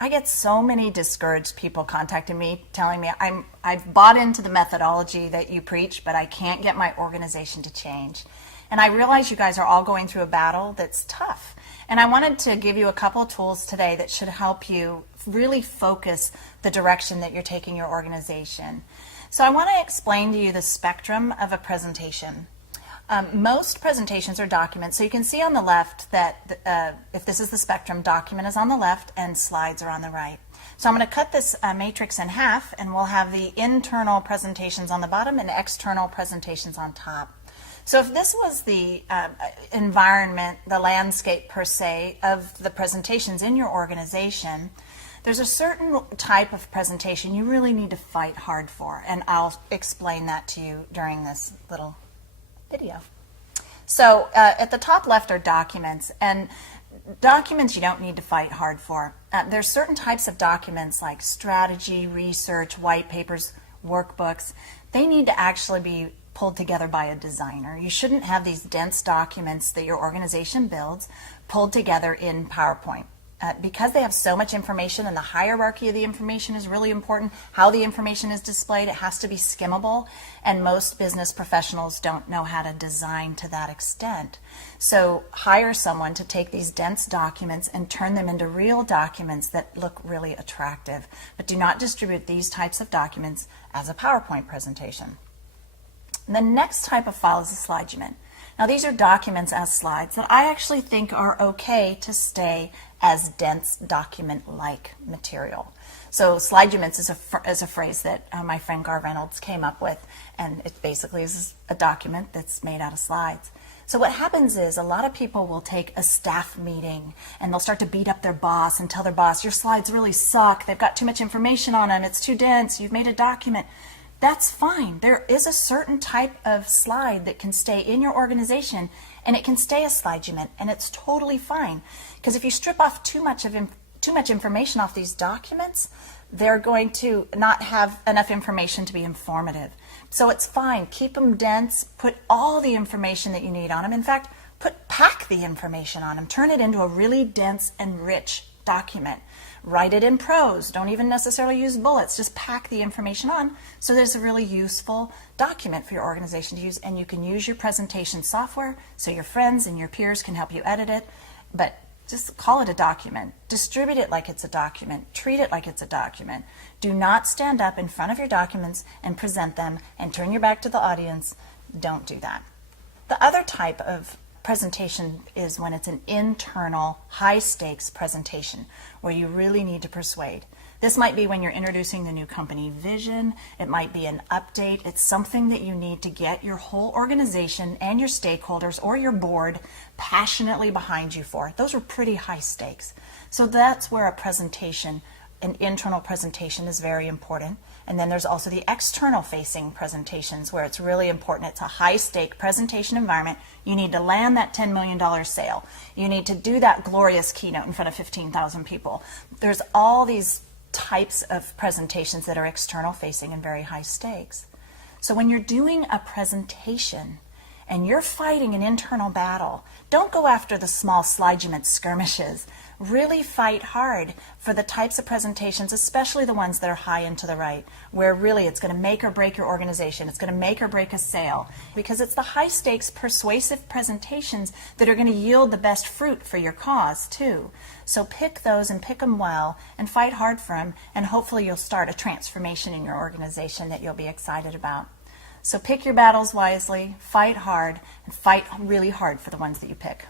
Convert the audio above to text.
I get so many discouraged people contacting me telling me I've bought into the methodology that you preach, but I can't get my organization to change. And I realize you guys are all going through a battle that's tough. And I wanted to give you a couple of tools today that should help you really focus the direction that you're taking your organization. So I want to explain to you the spectrum of a presentation. Most presentations are documents, so you can see on the left that if this is the spectrum, document is on the left and slides are on the right. So I'm going to cut this matrix in half, and we'll have the internal presentations on the bottom and external presentations on top. So if this was the environment, the landscape per se, of the presentations in your organization, there's a certain type of presentation you really need to fight hard for, and I'll explain that to you during this little video. So at the top left are documents, and documents you don't need to fight hard for. There's certain types of documents like strategy, research, white papers, workbooks. They need to actually be pulled together by a designer. You shouldn't have these dense documents that your organization builds pulled together in PowerPoint. Because they have so much information, and the hierarchy of the information is really important, how the information is displayed, it has to be skimmable, and most business professionals don't know how to design to that extent. So hire someone to take these dense documents and turn them into real documents that look really attractive. But do not distribute these types of documents as a PowerPoint presentation. The next type of file is a slide document. Now these are documents as slides that I actually think are okay to stay as dense document-like material. So slide documents is a phrase that my friend Gar Reynolds came up with, and it basically is a document that's made out of slides. So what happens is a lot of people will take a staff meeting and they'll start to beat up their boss and tell their boss, your slides really suck, they've got too much information on them, it's too dense, you've made a document. That's fine. There is a certain type of slide that can stay in your organization, and it can stay a slide document, and it's totally fine. Because if you strip off too much information off these documents, they're going to not have enough information to be informative. So it's fine. Keep them dense. Put all the information that you need on them. In fact, pack the information on them. Turn it into a really dense and rich document. Write it in prose. Don't even necessarily use bullets. Just pack the information on so there's a really useful document for your organization to use, and you can use your presentation software so your friends and your peers can help you edit it, but just call it a document. Distribute it like it's a document. Treat it like it's a document. Do not stand up in front of your documents and present them and turn your back to the audience. Don't do that. The other type of presentation is when it's an internal, high-stakes presentation where you really need to persuade. This might be when you're introducing the new company vision. It might be an update. It's something that you need to get your whole organization and your stakeholders or your board passionately behind you for. Those are pretty high stakes. So that's where a presentation, an internal presentation, is very important. And then there's also the external facing presentations where it's really important. It's a high stake presentation environment. You need to land that $10 million sale. You need to do that glorious keynote in front of 15,000 people. There's all these types of presentations that are external facing and very high stakes. So when you're doing a presentation and you're fighting an internal battle, don't go after the small slide document skirmishes. Really fight hard for the types of presentations, especially the ones that are high and to the right, where really it's going to make or break your organization. It's going to make or break a sale, because it's the high stakes, persuasive presentations that are going to yield the best fruit for your cause too. So pick those and pick them well and fight hard for them, and hopefully you'll start a transformation in your organization that you'll be excited about. So pick your battles wisely, fight hard, and fight really hard for the ones that you pick.